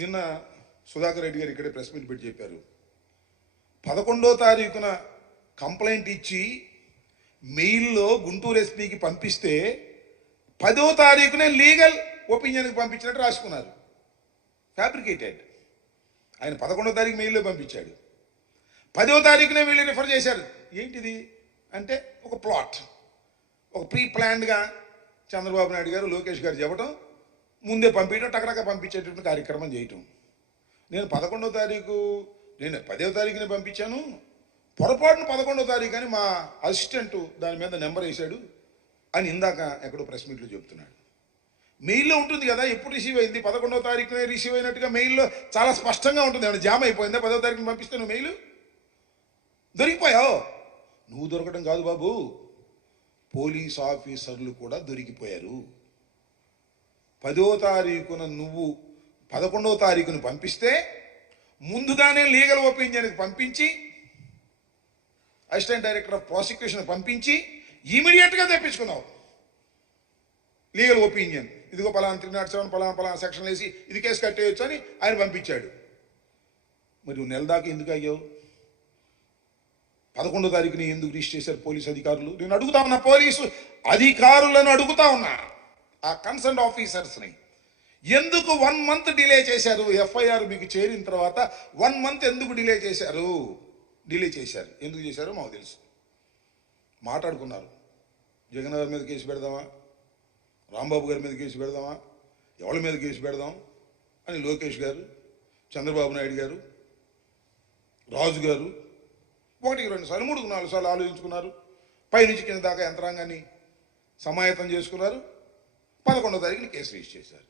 నిన్న సుధాకర్ రెడ్డి గారు ఇక్కడే ప్రెస్ మీట్ పెట్టి చెప్పారు. 11వ తారీఖున కంప్లైంట్ ఇచ్చి మెయిల్లో గుంటూరు ఎస్పీకి పంపిస్తే 10వ తారీఖునే లీగల్ ఒపీనియన్కి పంపించినట్టు రాసుకున్నారు. ఫ్యాబ్రికేటెడ్. ఆయన 11వ తారీఖు మెయిల్లో పంపించాడు, 10వ తారీఖునే వీళ్ళు రిఫర్ చేశారు. ఏంటిది అంటే ఒక ప్లాట్, ఒక ప్రీ ప్లాన్డ్గా చంద్రబాబు నాయుడు గారు లోకేష్ గారు చెప్పడం, ముందే పంపించడం, టకటక పంపించేటటువంటి కార్యక్రమం చేయటం. నేను 11వ తారీఖు, నేను 10వ తారీఖునే పంపించాను, పొరపాటున 11వ తారీఖు అని మా అసిస్టెంట్ దాని మీద నెంబర్ వేశాడు అని ఇందాక ఎక్కడో ప్రెస్ మీట్లో చెప్తున్నాడు. మెయిల్లో ఉంటుంది కదా ఎప్పుడు రిసీవ్ అయింది, 11వ తారీఖునే రిసీవ్ అయినట్టుగా మెయిల్లో చాలా స్పష్టంగా ఉంటుంది. ఏమైనా జామ్ అయిపోయిందా? 10వ తారీఖుని పంపిస్తే నువ్వు మెయిల్ దొరికిపోయావు. నువ్వు దొరకడం కాదు బాబు, పోలీస్ ఆఫీసర్లు కూడా దొరికిపోయారు. 10వ తారీఖున నువ్వు 11వ తారీఖును పంపిస్తే ముందుగానే లీగల్ ఒపీనియన్కి పంపించి, అసిస్టెంట్ డైరెక్టర్ ఆఫ్ ప్రాసిక్యూషన్ పంపించి ఇమీడియట్గా తెప్పించుకున్నావు లీగల్ ఒపీనియన్. ఇదిగో పలానా 307 పలానా సెక్షన్ వేసి ఇది కేసు కట్టేయచ్చు అని ఆయన పంపించాడు. మరి నువ్వు నెల దాకా ఎందుకు అయ్యావు? 11వ తారీఖుని ఎందుకు రిజిస్టర్ చేశారు పోలీసు అధికారులు? నేను అడుగుతా ఉన్నా, పోలీసు అధికారులను అడుగుతా ఉన్నా, ఆ కన్సర్న్ ఆఫీసర్స్ని ఎందుకు 1 మంత్ డిలే చేశారు? ఎఫ్ఐఆర్ మీకు చేరిన తర్వాత 1 మంత్ ఎందుకు డిలే చేశారు? ఎందుకు చేశారో మాకు తెలుసు. మాట్లాడుకున్నారు, జగన్ గారి మీద కేసు పెడదామా, రాంబాబు గారి మీద కేసు పెడదామా, ఎవరి మీద కేసు పెడదాం అని లోకేష్ గారు, చంద్రబాబు నాయుడు గారు, రాజు గారు 1, 2 సార్లు 3, 4 సార్లు ఆలోచించుకున్నారు. పైనుంచి కింద దాకా యంత్రాంగాన్ని సమాయత్తం చేసుకున్నారు. 11వ తారీఖుని కేసు రిజిస్టర్ చేశారు.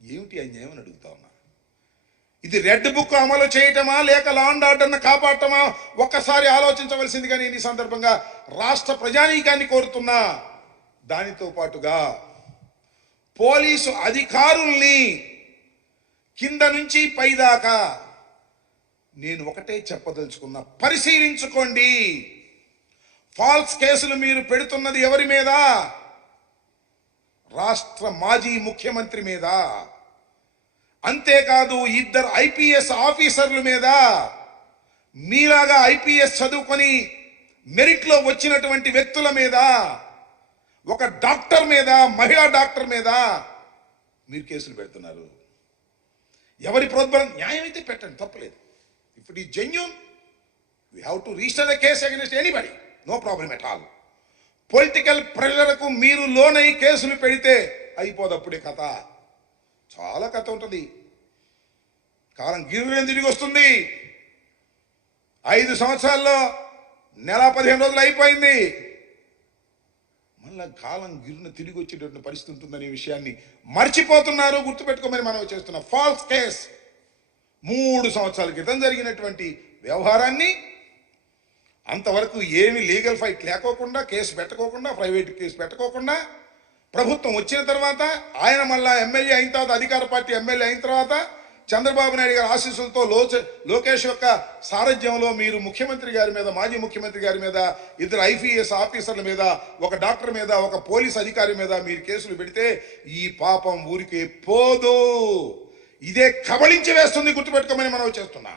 ఏమిటి అన్యాయం అని అడుగుతా ఉన్నా. ఇది రెడ్ బుక్ అమలు చేయటమా లేక లా అండ్ ఆర్డర్ను కాపాడటమా? ఒక్కసారి ఆలోచించవలసిందిగా నేను ఈ సందర్భంగా రాష్ట్ర ప్రజానీకాన్ని కోరుతున్నా. దానితో పాటుగా పోలీసు అధికారుల్ని కింద నుంచి పైదాకా నేను ఒకటే చెప్పదలుచుకున్నా, పరిశీలించుకోండి. ఫాల్స్ కేసులు మీరు పెడుతున్నది ఎవరి మీద? రాష్ట్ర మాజీ ముఖ్యమంత్రి మీద. అంతేకాదు 2 ఐపీఎస్ ఆఫీసర్ల మీద, మీలాగా ఐపీఎస్ చదువుకొని మెరిట్లో వచ్చినటువంటి వ్యక్తుల మీద, ఒక డాక్టర్ మీద, మహిళా డాక్టర్ మీద మీరు కేసులు పెడుతున్నారు. ఎవరి ప్రోద్బలం? న్యాయం అయితే పెట్టండి, తప్పలేదు. If it is genuine, we have to register the case against anybody, no problem at all. Political ప్రెషర్కు మీరు లోనై కేసులు పెడితే అయిపోదు అప్పుడే కథ. చాలా కథ ఉంటుంది. కాలం గిర్రెని తిరిగి వస్తుంది. 5 సంవత్సరాల్లో నెల 15 రోజులు అయిపోయింది. మళ్ళా కాలం గిర్రెని తిరిగి వచ్చేటటువంటి పరిస్థితి ఉంటుందనే విషయాన్ని మర్చిపోతున్నారు. గుర్తుపెట్టుకోమని మనం చేస్తున్న ఫాల్స్ కేస్ 3 సంవత్సరాల క్రితం జరిగినటువంటి వ్యవహారాన్ని అంతవరకు ఏమి లీగల్ ఫైట్ లేకోకుండా, కేసు పెట్టుకోకుండా, ప్రైవేట్ కేసు పెట్టుకోకుండా, ప్రభుత్వం వచ్చిన తర్వాత ఆయన మళ్ళా ఎమ్మెల్యే అయిన తర్వాత, అధికార పార్టీ ఎమ్మెల్యే అయిన తర్వాత చంద్రబాబు నాయుడు గారి ఆశీస్సులతో లోకేష్ యొక్క సారథ్యంలో మీరు ముఖ్యమంత్రి గారి మీద, మాజీ ముఖ్యమంత్రి గారి మీద, 2 ఐపీఎస్ ఆఫీసర్ల మీద, ఒక డాక్టర్ మీద, ఒక పోలీస్ అధికారి మీద మీరు కేసులు పెడితే ఈ పాపం ఊరికే పోదు. ఇదే కబళించి వేస్తుంది. గుర్తుపెట్టుకోమని మనం చేస్తున్నా.